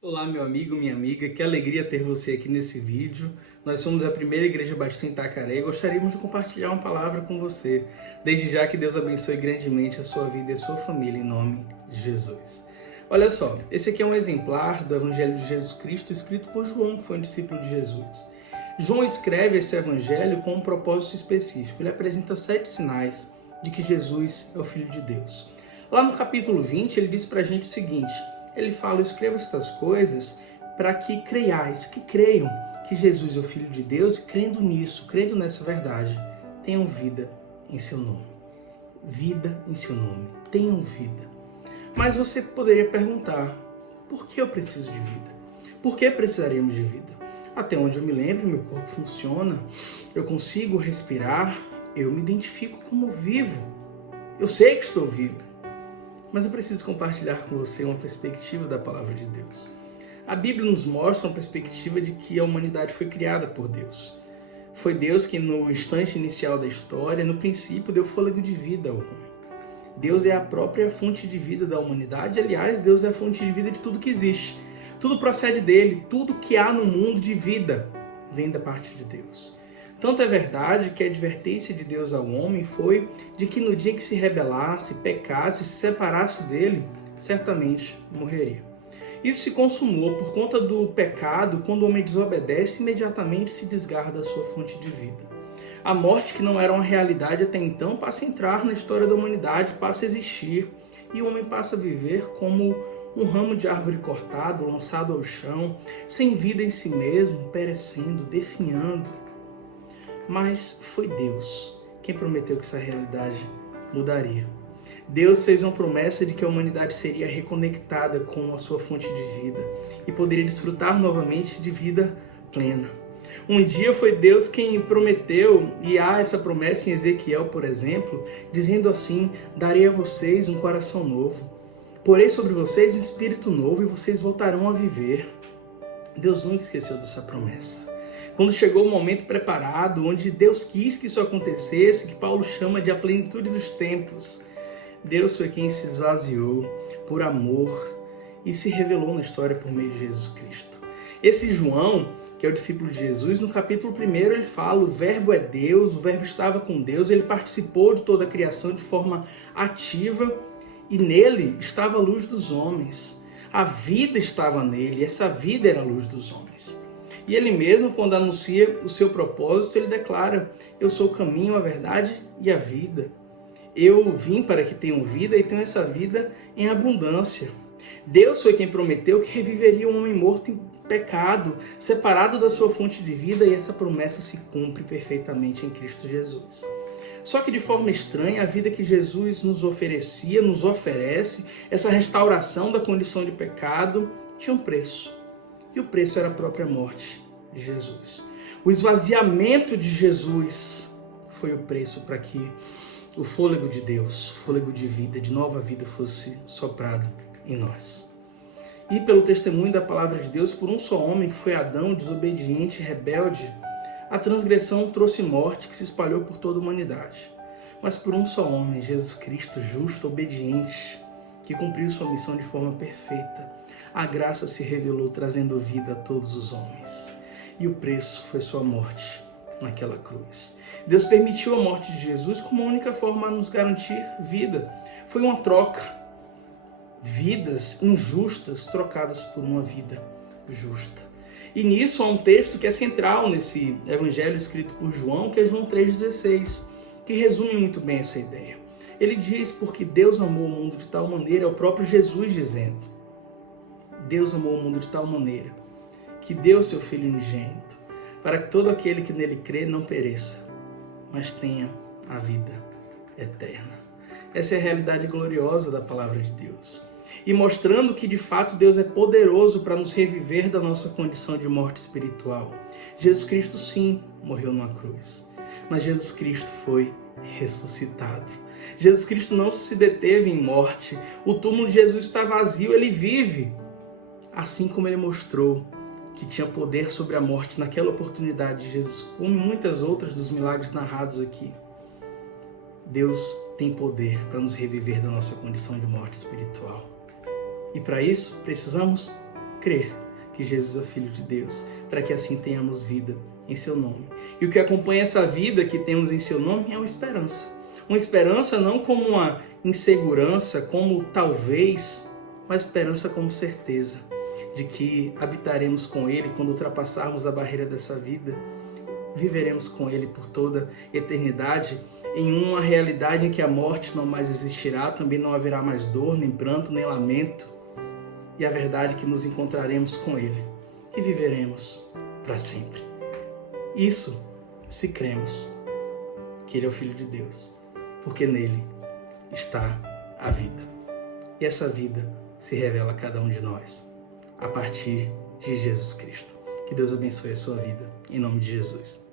Olá, meu amigo, minha amiga, que alegria ter você aqui nesse vídeo. Nós somos a primeira Igreja Batista em Itacaré e gostaríamos de compartilhar uma palavra com você. Desde já que Deus abençoe grandemente a sua vida e a sua família, em nome de Jesus. Olha só, esse aqui é um exemplar do Evangelho de Jesus Cristo, escrito por João, que foi um discípulo de Jesus. João escreve esse Evangelho com um propósito específico. Ele apresenta 7 sinais de que Jesus é o Filho de Deus. Lá no capítulo 20, ele diz pra gente o seguinte: ele fala: eu escrevo estas coisas para que creiais, que creiam que Jesus é o Filho de Deus e crendo nisso, crendo nessa verdade, tenham vida em seu nome. Vida em seu nome. Tenham vida. Mas você poderia perguntar: por que eu preciso de vida? Por que precisaremos de vida? Até onde eu me lembro, meu corpo funciona, eu consigo respirar, eu me identifico como vivo. Eu sei que estou vivo. Mas eu preciso compartilhar com você uma perspectiva da palavra de Deus. A Bíblia nos mostra uma perspectiva de que a humanidade foi criada por Deus. Foi Deus que no instante inicial da história, no princípio, deu fôlego de vida ao homem. Deus é a própria fonte de vida da humanidade. Aliás, Deus é a fonte de vida de tudo que existe. Tudo procede dele, tudo que há no mundo de vida vem da parte de Deus. Tanto é verdade que a advertência de Deus ao homem foi de que no dia que se rebelasse, pecasse, se separasse dele, certamente morreria. Isso se consumou por conta do pecado. Quando o homem desobedece, imediatamente se desgarra da sua fonte de vida. A morte, que não era uma realidade até então, passa a entrar na história da humanidade, passa a existir, e o homem passa a viver como um ramo de árvore cortado, lançado ao chão, sem vida em si mesmo, perecendo, definhando. Mas foi Deus quem prometeu que essa realidade mudaria. Deus fez uma promessa de que a humanidade seria reconectada com a sua fonte de vida e poderia desfrutar novamente de vida plena. Um dia foi Deus quem prometeu, e há essa promessa em Ezequiel, por exemplo, dizendo assim: darei a vocês um coração novo, porei sobre vocês um espírito novo e vocês voltarão a viver. Deus nunca esqueceu dessa promessa. Quando chegou o momento preparado, onde Deus quis que isso acontecesse, que Paulo chama de a plenitude dos tempos, Deus foi quem se esvaziou por amor e se revelou na história por meio de Jesus Cristo. Esse João, que é o discípulo de Jesus, no capítulo 1 ele fala: o verbo é Deus, o verbo estava com Deus, ele participou de toda a criação de forma ativa e nele estava a luz dos homens. A vida estava nele, essa vida era a luz dos homens. E ele mesmo, quando anuncia o seu propósito, ele declara: eu sou o caminho, a verdade e a vida. Eu vim para que tenham vida e tenham essa vida em abundância. Deus foi quem prometeu que reviveria um homem morto em pecado, separado da sua fonte de vida, e essa promessa se cumpre perfeitamente em Cristo Jesus. Só que de forma estranha, a vida que Jesus nos oferecia, nos oferece, essa restauração da condição de pecado, tinha um preço. E o preço era a própria morte de Jesus. O esvaziamento de Jesus foi o preço para que o fôlego de Deus, fôlego de vida, de nova vida, fosse soprado em nós. E pelo testemunho da palavra de Deus, por um só homem, que foi Adão, desobediente, rebelde, a transgressão trouxe morte que se espalhou por toda a humanidade. Mas por um só homem, Jesus Cristo, justo, obediente, que cumpriu sua missão de forma perfeita, a graça se revelou trazendo vida a todos os homens. E o preço foi sua morte naquela cruz. Deus permitiu a morte de Jesus como a única forma de nos garantir vida. Foi uma troca. Vidas injustas trocadas por uma vida justa. E nisso há um texto que é central nesse evangelho escrito por João, que é João 3,16, que resume muito bem essa ideia. Ele diz: porque Deus amou o mundo de tal maneira, é o próprio Jesus dizendo. Deus amou o mundo de tal maneira que deu seu Filho unigênito, para que todo aquele que nele crê não pereça, mas tenha a vida eterna. Essa é a realidade gloriosa da palavra de Deus. E mostrando que de fato Deus é poderoso para nos reviver da nossa condição de morte espiritual. Jesus Cristo sim morreu numa cruz, mas Jesus Cristo foi ressuscitado. Jesus Cristo não se deteve em morte. O túmulo de Jesus está vazio, ele vive. Assim como ele mostrou que tinha poder sobre a morte naquela oportunidade de Jesus, como muitas outras dos milagres narrados aqui, Deus tem poder para nos reviver da nossa condição de morte espiritual. E para isso, precisamos crer. crer que Jesus é o Filho de Deus, para que assim tenhamos vida em seu nome. E o que acompanha essa vida que temos em seu nome é uma esperança. Uma esperança não como uma insegurança, como talvez, mas esperança como certeza de que habitaremos com Ele quando ultrapassarmos a barreira dessa vida. Viveremos com Ele por toda eternidade, em uma realidade em que a morte não mais existirá, também não haverá mais dor, nem pranto, nem lamento. E a verdade é que nos encontraremos com Ele e viveremos para sempre. Isso se cremos que Ele é o Filho de Deus, porque nele está a vida. E essa vida se revela a cada um de nós, a partir de Jesus Cristo. Que Deus abençoe a sua vida, em nome de Jesus.